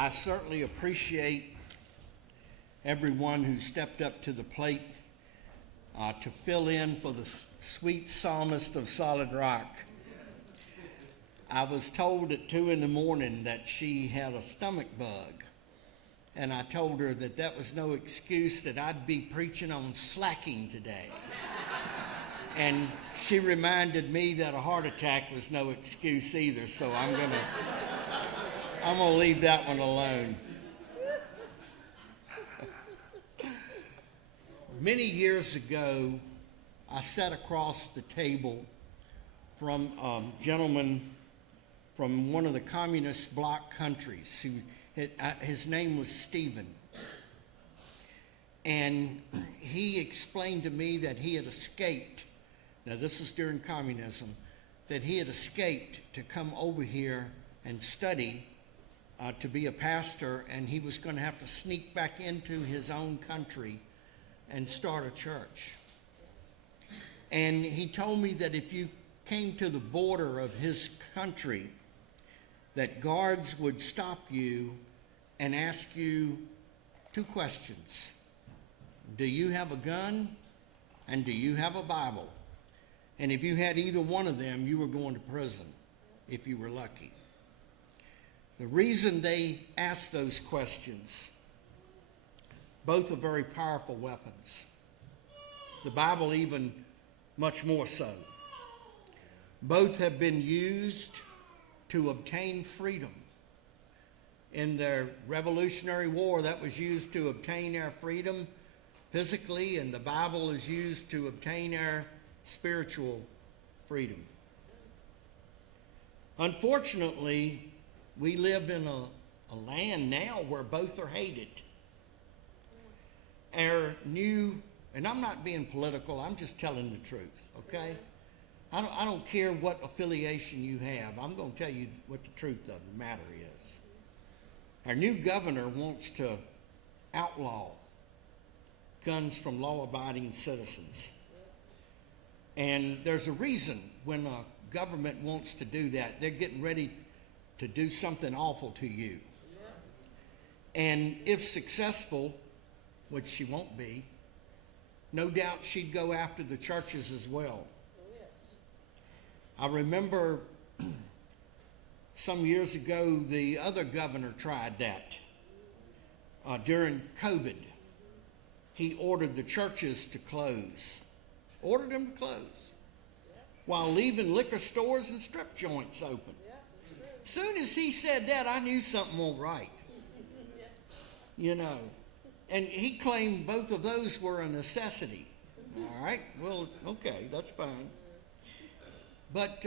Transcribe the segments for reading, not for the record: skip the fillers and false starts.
I certainly appreciate everyone who stepped up to the plate to fill in for the sweet psalmist of Solid Rock. I was told at 2 a.m. that she had a stomach bug, and I told her that that was no excuse, that I'd be preaching on slacking today. And she reminded me that a heart attack was no excuse either, so I'm gonna leave that one alone. Many years ago, I sat across the table from a gentleman from one of the communist bloc countries. His name was Stephen. And he explained to me that he had escaped. Now, this was during communism, that he had escaped to come over here and study to be a pastor, and he was going to have to sneak back into his own country and start a church. And he told me that if you came to the border of his country, that guards would stop you and ask you 2 questions. Do you have a gun? And do you have a Bible? And if you had either one of them, you were going to prison, if you were lucky. The reason they asked those questions, both are very powerful weapons. The Bible even much more so. Both have been used to obtain freedom. In the Revolutionary War, that was used to obtain our freedom physically, and the Bible is used to obtain our spiritual freedom. Unfortunately, we live in a land now where both are hated. Our new, and I'm not being political, I'm just telling the truth, okay? I don't care what affiliation you have. I'm going to tell you what the truth of the matter is. Our new governor wants to outlaw guns from law-abiding citizens. And there's a reason when a government wants to do that. They're getting ready to do something awful to you. And if successful, which she won't be, no doubt she'd go after the churches as well. I remember some years ago, the other governor tried that. During COVID, he ordered the churches to close. Ordered them to close. While leaving liquor stores and strip joints open. Soon as he said that, I knew something wasn't right. You know. And he claimed both of those were a necessity. All right, well, okay, that's fine. But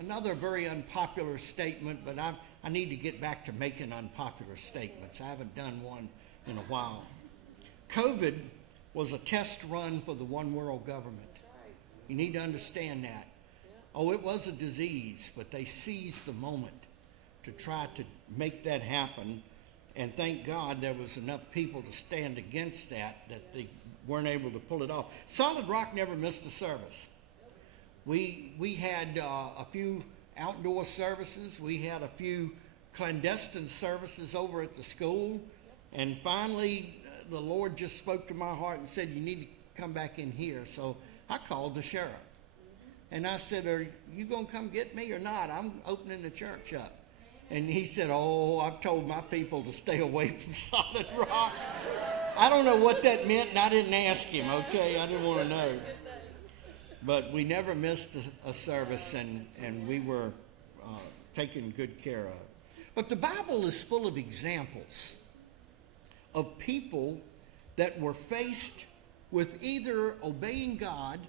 another very unpopular statement, but I need to get back to making unpopular statements. I haven't done one in a while. COVID was a test run for the one world government. You need to understand that. Oh, it was a disease, but they seized the moment to try to make that happen. And thank God there was enough people to stand against that they weren't able to pull it off. Solid Rock never missed a service. We had a few outdoor services. We had a few clandestine services over at the school. And finally, the Lord just spoke to my heart and said, you need to come back in here. So I called the sheriff. And I said, are you going to come get me or not? I'm opening the church up. And he said, oh, I've told my people to stay away from Solid Rock. I don't know what that meant, and I didn't ask him, okay? I didn't want to know. But we never missed a service, and we were taken good care of. But the Bible is full of examples of people that were faced with either obeying God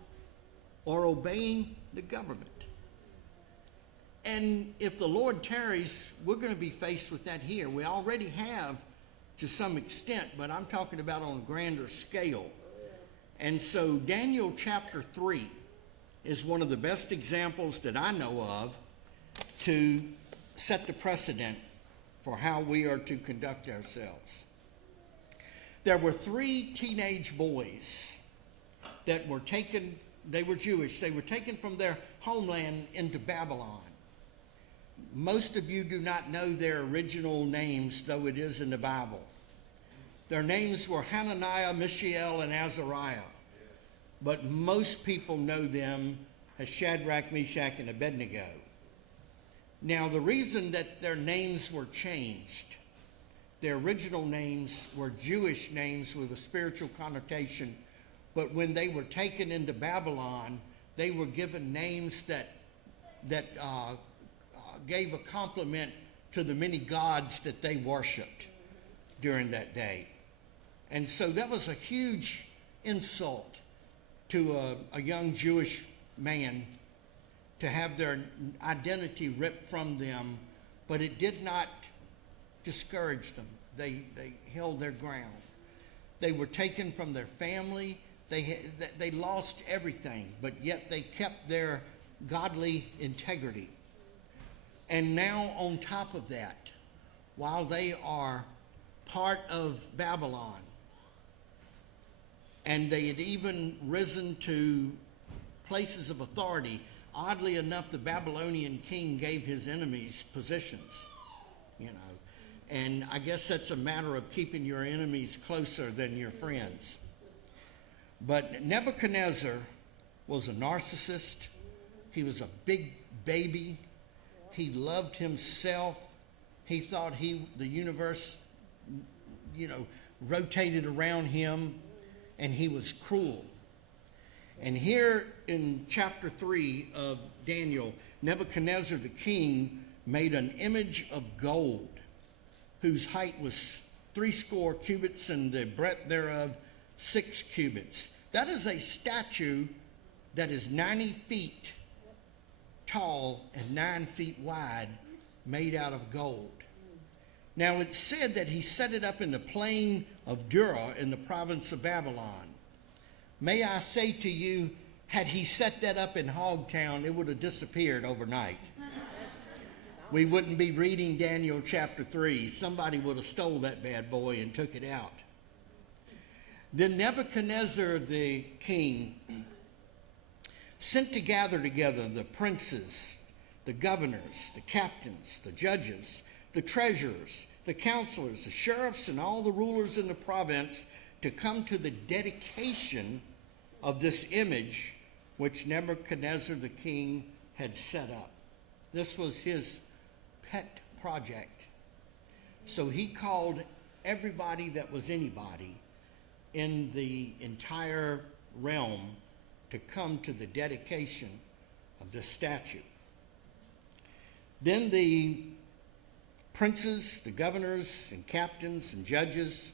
or obeying the government. And if the Lord tarries, we're going to be faced with that here. We already have to some extent, but I'm talking about on a grander scale. And so Daniel chapter 3 is one of the best examples that I know of to set the precedent for how we are to conduct ourselves. There were 3 teenage boys that were taken, they were Jewish, they were taken from their homeland into Babylon. most of you do not know their original names, though it is in the Bible. Their names were Hananiah, Mishael, and Azariah. But most people know them as Shadrach, Meshach, and Abednego. Now, the reason that their names were changed, their original names were Jewish names with a spiritual connotation, but when they were taken into Babylon, they were given names that gave a compliment to the many gods that they worshipped during that day. And so that was a huge insult to a young Jewish man to have their identity ripped from them, but it did not discourage them. They held their ground. They were taken from their family. They lost everything, but yet they kept their godly integrity. And now on top of that, while they are part of Babylon, and they had even risen to places of authority, oddly enough, the Babylonian king gave his enemies positions, and I guess that's a matter of keeping your enemies closer than your friends. But Nebuchadnezzar was a narcissist. He was a big baby. He loved himself. He thought the universe, rotated around him, and he was cruel. And here in chapter 3 of Daniel, Nebuchadnezzar the king made an image of gold, whose height was 80 cubits and the breadth thereof 6 cubits. That is a statue that is 90 feet tall and 9 feet wide, made out of gold. Now it's said that he set it up in the plain of Dura in the province of Babylon. May I say to you, had he set that up in Hogtown, it would have disappeared overnight. We wouldn't be reading Daniel chapter 3. Somebody would have stole that bad boy and took it out. Then Nebuchadnezzar the king sent to gather together the princes, the governors, the captains, the judges, the treasurers, the counselors, the sheriffs, and all the rulers in the province to come to the dedication of this image which Nebuchadnezzar the king had set up. This was his pet project. So he called everybody that was anybody in the entire realm to come to the dedication of this statue. Then the princes, the governors, and captains, and judges,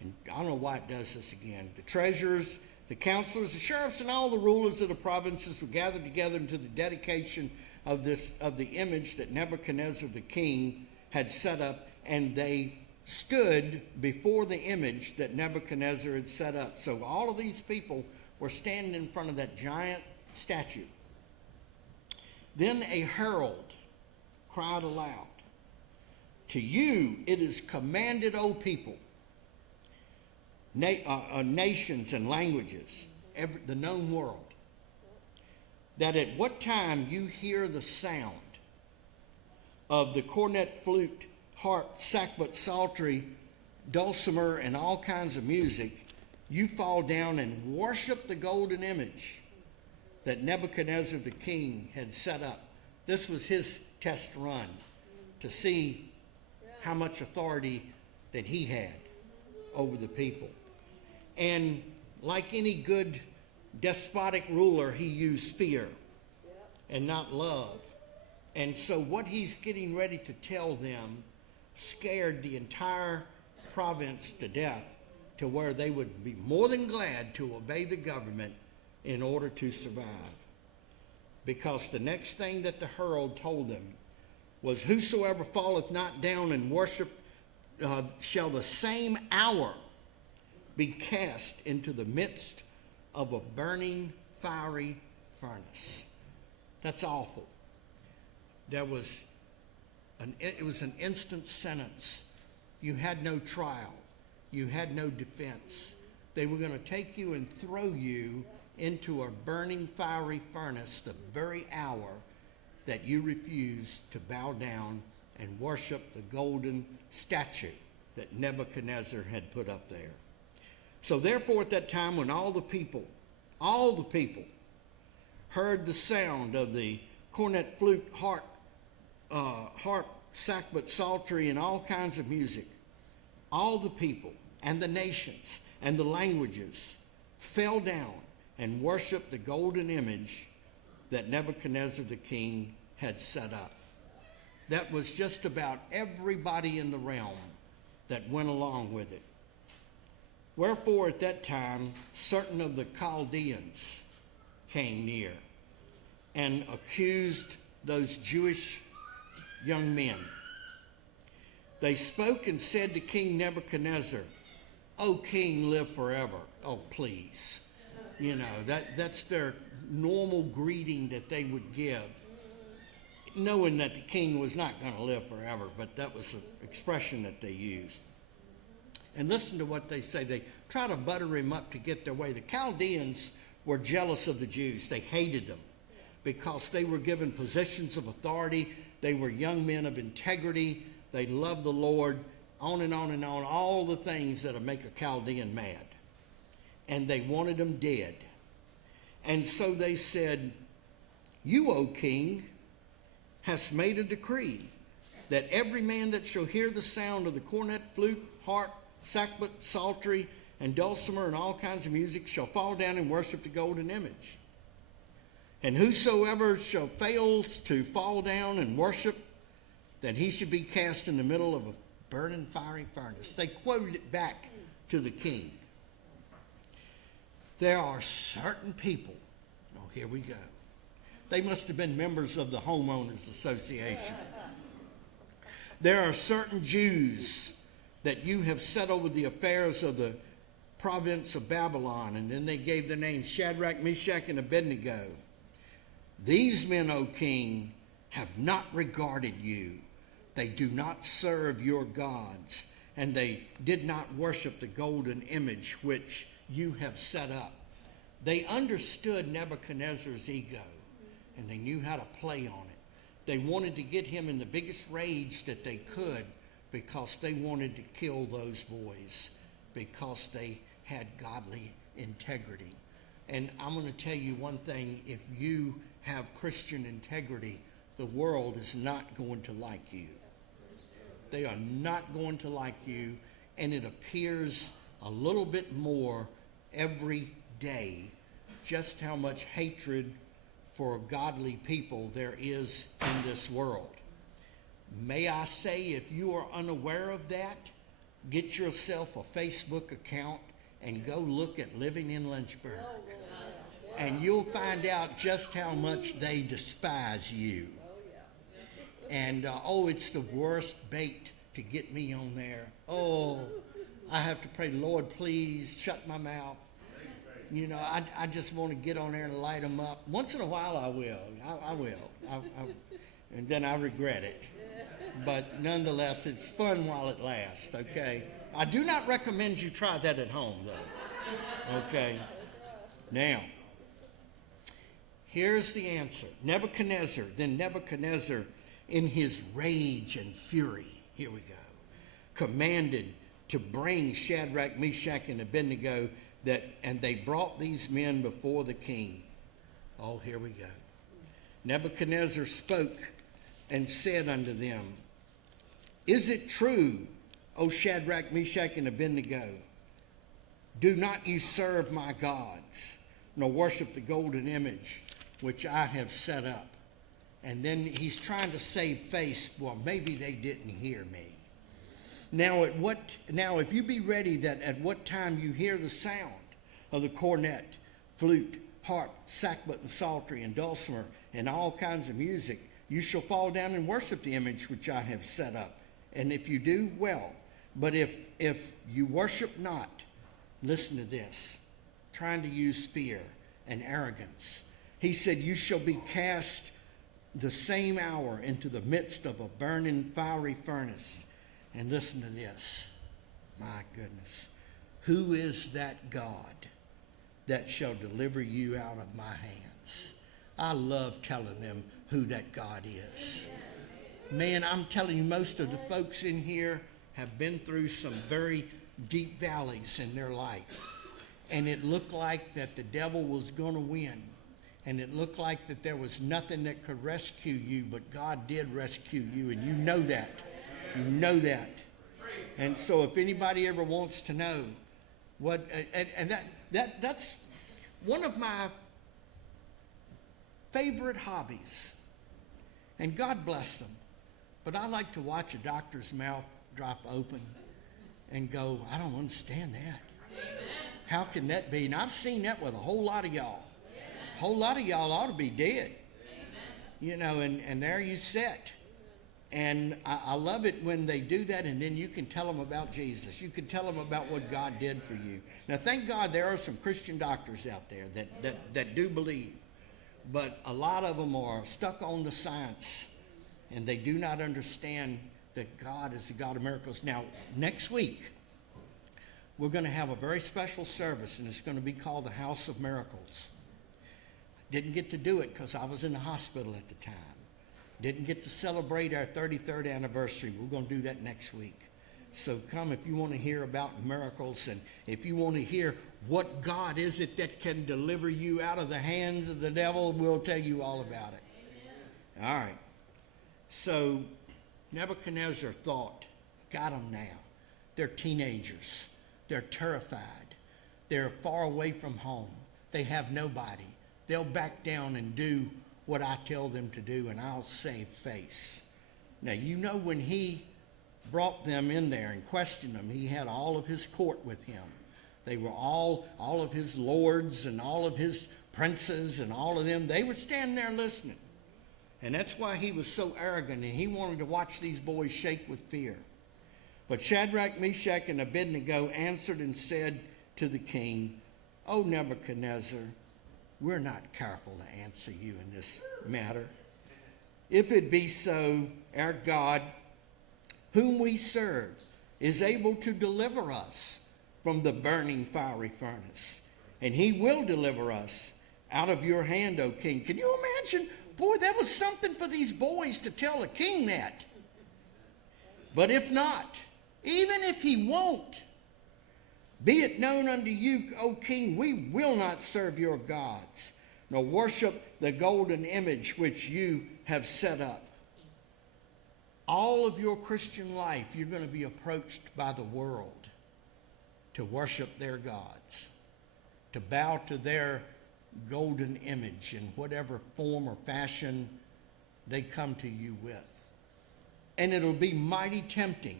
and I don't know why it does this again, the treasurers, the counselors, the sheriffs, and all the rulers of the provinces were gathered together into the dedication of the image that Nebuchadnezzar the king had set up, and they stood before the image that Nebuchadnezzar had set up. So all of these people were standing in front of that giant statue. Then a herald cried aloud, "To you it is commanded, O people, nations and languages, the known world, that at what time you hear the sound of the cornet, flute, harp, sackbut, psaltery, dulcimer, and all kinds of music, you fall down and worship the golden image that Nebuchadnezzar the king had set up." This was his test run to see how much authority that he had over the people. And like any good despotic ruler, he used fear and not love. And so what he's getting ready to tell them scared the entire province to death, to where they would be more than glad to obey the government in order to survive. Because the next thing that the herald told them was, "Whosoever falleth not down and worship shall the same hour be cast into the midst of a burning fiery furnace." That's awful. It was an instant sentence. You had no trial. You had no defense. They were going to take you and throw you into a burning fiery furnace the very hour that you refused to bow down and worship the golden statue that Nebuchadnezzar had put up there. So therefore at that time when all the people heard the sound of the cornet, flute, harp, sackbut, psaltery, and all kinds of music, all the people and the nations and the languages fell down and worshiped the golden image that Nebuchadnezzar the king had set up. That was just about everybody in the realm that went along with it. Wherefore at that time certain of the Chaldeans came near and accused those Jewish young men. They spoke and said to King Nebuchadnezzar, "O king, live forever." Oh, please. You know, that's their normal greeting that they would give, knowing that the king was not going to live forever, but that was an expression that they used. And listen to what they say. They try to butter him up to get their way. The Chaldeans were jealous of the Jews. They hated them because they were given positions of authority. They were young men of integrity. They loved the Lord, on and on and on, all the things that would make a Chaldean mad. And they wanted them dead. And so they said, "You, O king, hast made a decree that every man that shall hear the sound of the cornet, flute, harp, sackbut, psaltery, and dulcimer, and all kinds of music shall fall down and worship the golden image. And whosoever shall fail to fall down and worship, that he should be cast in the middle of a burning fiery furnace." They quoted it back to the king. There are certain people, oh, here we go. They must have been members of the Homeowners Association. There are certain Jews that you have set over the affairs of the province of Babylon, and then they gave the names Shadrach, Meshach, and Abednego. These men, O king, have not regarded you. They do not serve your gods, and they did not worship the golden image which you have set up. They understood Nebuchadnezzar's ego, and they knew how to play on it. They wanted to get him in the biggest rage that they could because they wanted to kill those boys because they had godly integrity. And I'm going to tell you one thing, if you have Christian integrity, the world is not going to like you. They are not going to like you, and it appears a little bit more every day just how much hatred for godly people there is in this world. May I say, if you are unaware of that, get yourself a Facebook account and go look at Living in Lynchburg. And you'll find out just how much they despise you. And, it's the worst bait to get me on there. Oh, I have to pray, Lord, please shut my mouth. You know, I just want to get on there and light them up. Once in a while I will. I will. And then I regret it. But nonetheless, it's fun while it lasts, okay? I do not recommend you try that at home, though. Okay? Now, here's the answer. Then Nebuchadnezzar, in his rage and fury, here we go, commanded to bring Shadrach, Meshach, and Abednego, and they brought these men before the king. Oh, here we go. Nebuchadnezzar spoke and said unto them, "Is it true, O Shadrach, Meshach, and Abednego? Do not ye serve my gods, nor worship the golden image which I have set up." And then he's trying to save face. Well, maybe they didn't hear me. Now, if you be ready that at what time you hear the sound of the cornet, flute, harp, sackbut, and psaltery, and dulcimer, and all kinds of music, you shall fall down and worship the image which I have set up. And if you do, well. But if you worship not, listen to this, trying to use fear and arrogance. He said, you shall be cast the same hour into the midst of a burning fiery furnace. And listen to this. My goodness. Who is that God that shall deliver you out of my hands? I love telling them who that God is. Man, I'm telling you, most of the folks in here have been through some very deep valleys in their life. And it looked like that the devil was going to win. And it looked like that there was nothing that could rescue you, but God did rescue you, and you know that. You know that. And so if anybody ever wants to know what, and that's one of my favorite hobbies. And God bless them. But I like to watch a doctor's mouth drop open and go, I don't understand that. Amen. How can that be? And I've seen that with a whole lot of y'all. Amen. A whole lot of y'all ought to be dead. Amen. You know, and there you sit. And I love it when they do that, and then you can tell them about Jesus. You can tell them about what God did for you. Now, thank God there are some Christian doctors out there that do believe. But a lot of them are stuck on the science, and they do not understand that God is the God of miracles. Now, next week, we're going to have a very special service, and it's going to be called the House of Miracles. Didn't get to do it because I was in the hospital at the time. Didn't get to celebrate our 33rd anniversary. We're going to do that next week. So come if you want to hear about miracles, and if you want to hear what God is it that can deliver you out of the hands of the devil, we'll tell you all about it. Amen. All right. So Nebuchadnezzar thought, got them now. They're teenagers. They're terrified. They're far away from home. They have nobody. They'll back down and do what I tell them to do, and I'll save face. Now, you know, when he brought them in there and questioned them, he had all of his court with him. They were all of his lords and all of his princes and all of them. They were standing there listening. And that's why he was so arrogant, and he wanted to watch these boys shake with fear. But Shadrach, Meshach, and Abednego answered and said to the king, O Nebuchadnezzar, we're not careful to answer you in this matter. If it be so, our God, whom we serve, is able to deliver us from the burning fiery furnace, and he will deliver us out of your hand, O king. Can you imagine? Boy, that was something for these boys to tell a king that. But if not, even if he won't, be it known unto you, O king, we will not serve your gods, nor worship the golden image which you have set up. All of your Christian life, you're going to be approached by the world to worship their gods, to bow to their golden image in whatever form or fashion they come to you with. And it'll be mighty tempting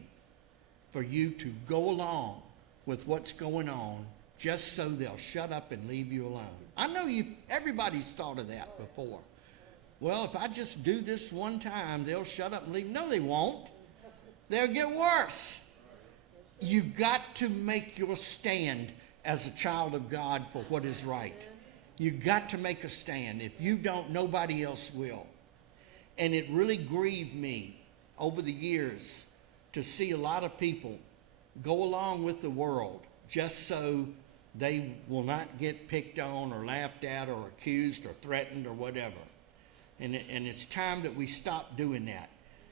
for you to go along with what's going on just so they'll shut up and leave you alone. I know everybody's thought of that before. Well, if I just do this one time, they'll shut up and leave. No, they won't. They'll get worse. You got to make your stand as a child of God for what is right. You got to make a stand. If you don't, nobody else will. And it really grieved me over the years to see a lot of people go along with the world just so they will not get picked on or laughed at or accused or threatened or whatever. And it's time that we stop doing that.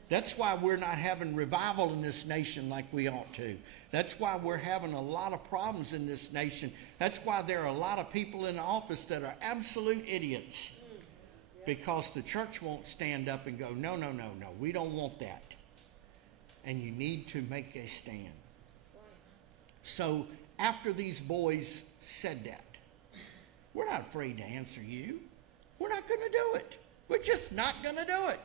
That's why we're not having revival in this nation like we ought to. That's why we're having a lot of problems in this nation. That's why there are a lot of people in office that are absolute idiots, because the church won't stand up and go, no, we don't want that. And you need to make a stand. So after these boys said that, we're not afraid to answer you. We're not going to do it. We're just not going to do it.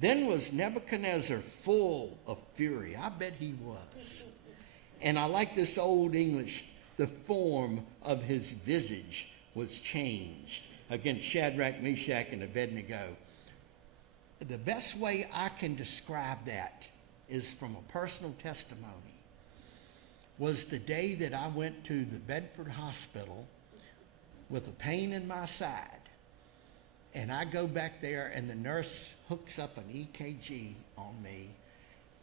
Then was Nebuchadnezzar full of fury. I bet he was. And I like this old English. The form of his visage was changed against Shadrach, Meshach, and Abednego. The best way I can describe that is from a personal testimony. Was the day that I went to the Bedford Hospital with a pain in my side. And I go back there and the nurse hooks up an EKG on me.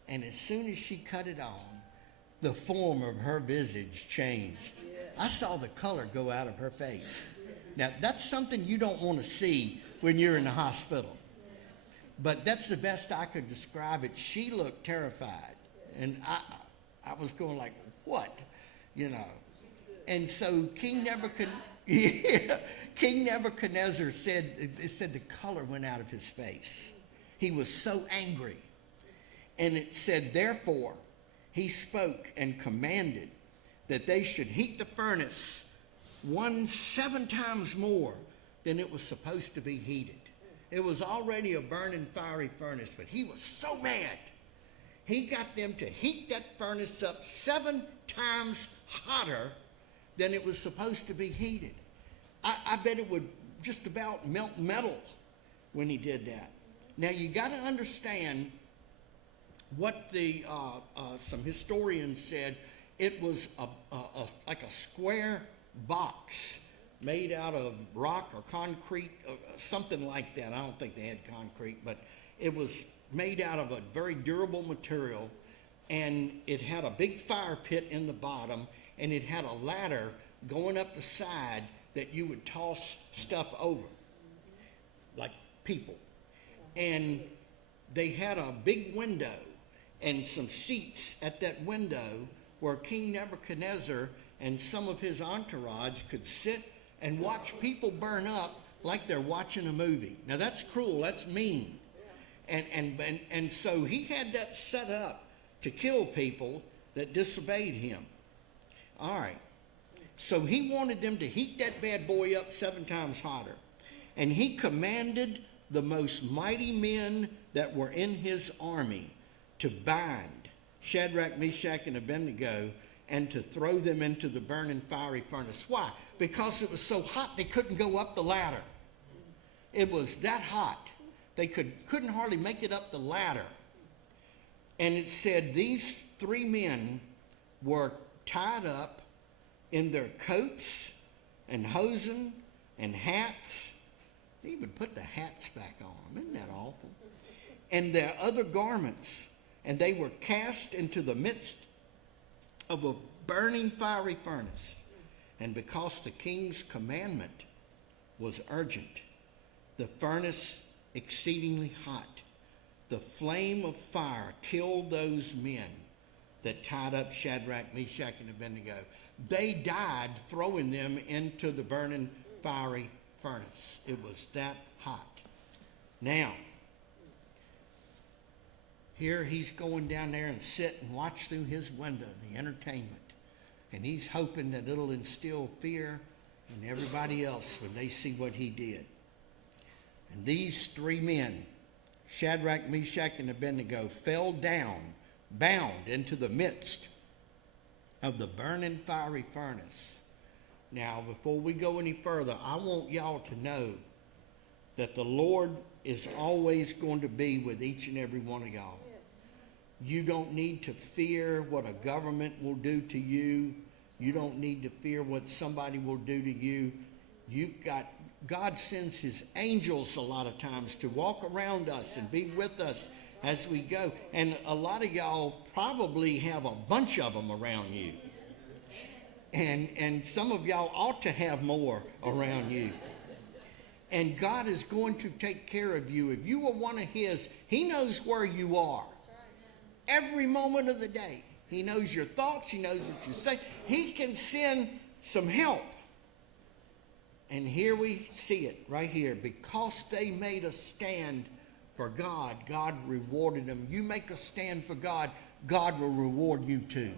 And as soon as she cut it on, the form of her visage changed. I saw the color go out of her face. Now, that's something you don't want to see when you're in the hospital. But that's the best I could describe it. She looked terrified. And I was going like, what? You know. And so King Nebuchadnezzar said, it said the color went out of his face. He was so angry. And it said, therefore, he spoke and commanded that they should heat the furnace 7 times more than it was supposed to be heated. It was already a burning fiery furnace, but he was so mad. He got them to heat that furnace up 7 times hotter than it was supposed to be heated. I bet it would just about melt metal when he did that. Now you got to understand what some historians said. It was like a square box made out of rock or concrete, something like that. I don't think they had concrete, but it was made out of a very durable material, and it had a big fire pit in the bottom, and it had a ladder going up the side that you would toss stuff over, like people. And they had a big window and some seats at that window where King Nebuchadnezzar and some of his entourage could sit and watch people burn up like they're watching a movie. Now that's cruel, that's mean. And so he had that set up to kill people that disobeyed him. All right. So he wanted them to heat that bad boy up 7 times hotter. And he commanded the most mighty men that were in his army to bind Shadrach, Meshach, and Abednego and to throw them into the burning fiery furnace. Why? Because it was so hot they couldn't go up the ladder. It was that hot. They couldn't hardly make it up the ladder. And it said these 3 men were tied up in their coats and hosen and hats. They even put the hats back on them. Isn't that awful? And their other garments. And they were cast into the midst of a burning fiery furnace. And because the king's commandment was urgent, the furnace exceedingly hot, the flame of fire killed those men that tied up Shadrach, Meshach, and Abednego. They died throwing them into the burning fiery furnace. It was that hot. Now, here he's going down there and sit and watch through his window, the entertainment. And he's hoping that it'll instill fear in everybody else when they see what he did. And these 3 men, Shadrach, Meshach, and Abednego, fell down, bound into the midst of the burning fiery furnace. Now, before we go any further, I want y'all to know that the Lord is always going to be with each and every one of y'all. You don't need to fear what a government will do to you. You don't need to fear what somebody will do to you. God sends his angels a lot of times to walk around us and be with us as we go. And a lot of y'all probably have a bunch of them around you. And some of y'all ought to have more around you. And God is going to take care of you. If you are one of his, he knows where you are. Every moment of the day. He knows your thoughts. He knows what you say. He can send some help. And here we see it right here. Because they made a stand for God, God rewarded them. You make a stand for God, God will reward you too.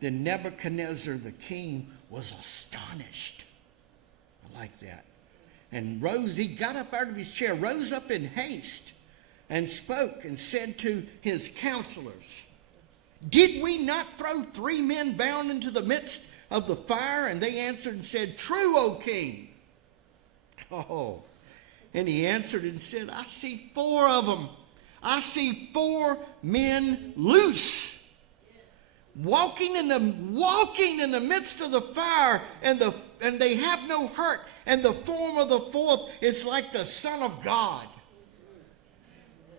Then Nebuchadnezzar, the king, was astonished. I like that. And he got up out of his chair, rose up in haste, and spoke and said to his counselors, "Did we not throw 3 men bound into the midst of the fire?" And they answered and said, "True, O king." Oh, and he answered and said, "I see 4 of them. I see 4 men loose, walking in the midst of the fire, and they have no hurt. And the form of the 4th is like the Son of God."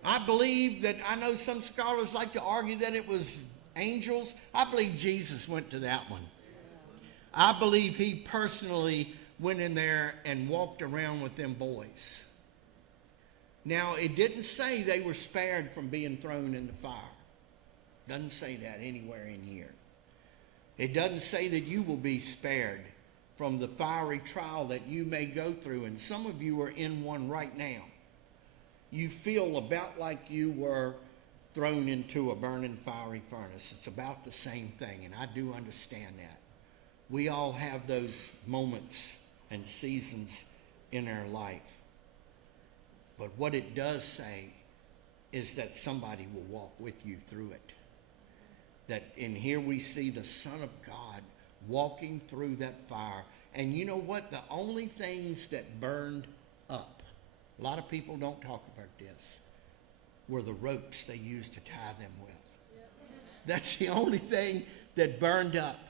I believe that, I know some scholars like to argue that it was angels. I believe Jesus went to that one. I believe he personally went in there and walked around with them boys. Now, it didn't say they were spared from being thrown in the fire. Doesn't say that anywhere in here. It doesn't say that you will be spared from the fiery trial that you may go through. And some of you are in one right now. You feel about like you were thrown into a burning fiery furnace. It's about the same thing, and I do understand that. We all have those moments and seasons in our life. But what it does say is that somebody will walk with you through it. That in here we see the Son of God walking through that fire. And you know what? The only things that burned up, a lot of people don't talk about this, were the ropes they used to tie them with. That's the only thing that burned up.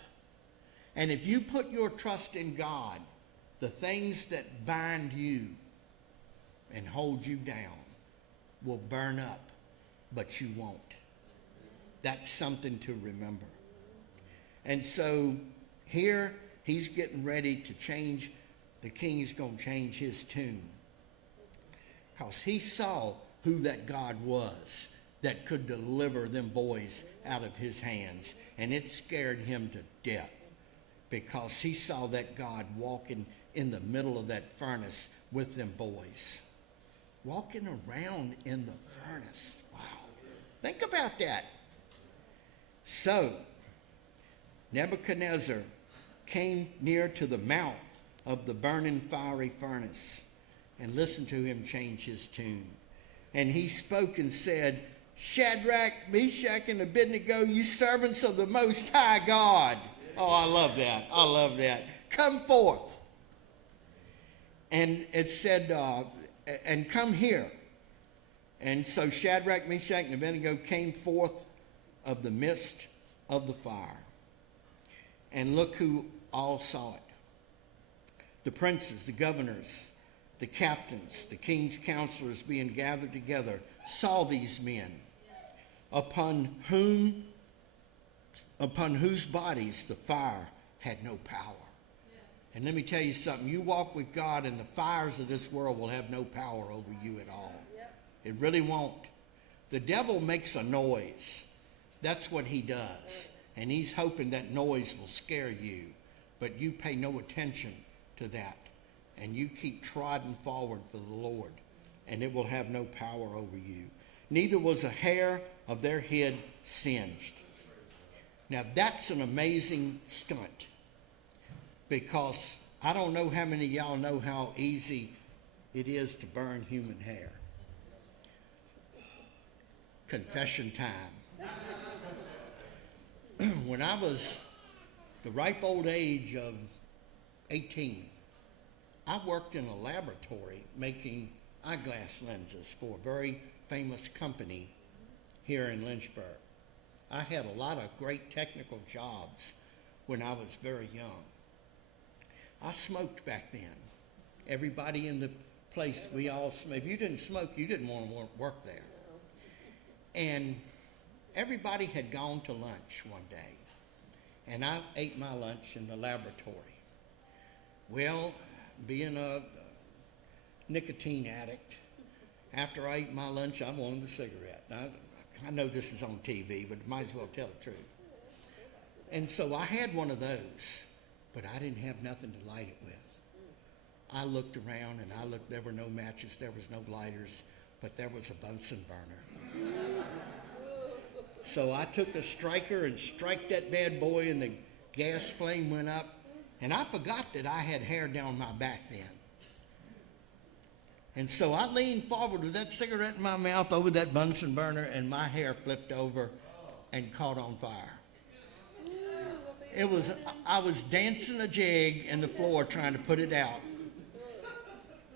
And if you put your trust in God, the things that bind you and hold you down will burn up, but you won't. That's something to remember. And so here he's getting ready to change. The king is going to change his tune, because he saw who that God was that could deliver them boys out of his hands. And it scared him to death, because he saw that God walking in the middle of that furnace with them boys. Walking around in the furnace. Wow. Think about that. So, Nebuchadnezzar came near to the mouth of the burning fiery furnace, and listened to him change his tune. And he spoke and said, Shadrach, Meshach, and Abednego, you servants of the Most High God. Oh, I love that. I love that. Come forth. And it said, and come here. And so Shadrach, Meshach, and Abednego came forth of the midst of the fire. And look who all saw it. The princes, the governors, the captains, the king's counselors being gathered together saw these men, upon whose bodies the fire had no power. And let me tell you something. You walk with God, and the fires of this world will have no power over you at all. It really won't. The devil makes a noise. That's what he does. And he's hoping that noise will scare you. But you pay no attention to that. And you keep trotting forward for the Lord. And it will have no power over you. Neither was a hair of their head singed. Now that's an amazing stunt. Because I don't know how many of y'all know how easy it is to burn human hair. Confession time. When I was the ripe old age of 18, I worked in a laboratory making eyeglass lenses for a very famous company here in Lynchburg. I had a lot of great technical jobs when I was very young. I smoked back then. Everybody in the place, we all smoked. If you didn't smoke, you didn't want to work there. And everybody had gone to lunch one day, and I ate my lunch in the laboratory. Well, being a nicotine addict, after I ate my lunch, I wanted a cigarette. Now, I know this is on TV, but might as well tell the truth. And so I had one of those, but I didn't have nothing to light it with. I looked around, and there were no matches, there was no lighters, but there was a Bunsen burner. So I took the striker and striked that bad boy, and the gas flame went up. And I forgot that I had hair down my back then. And so I leaned forward with that cigarette in my mouth over that Bunsen burner, and my hair flipped over and caught on fire. I was dancing a jig in the floor trying to put it out.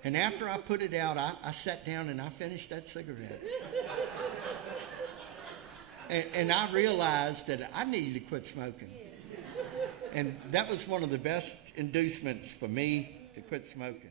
And after I put it out, I sat down and I finished that cigarette. And I realized that I needed to quit smoking. And that was one of the best inducements for me to quit smoking.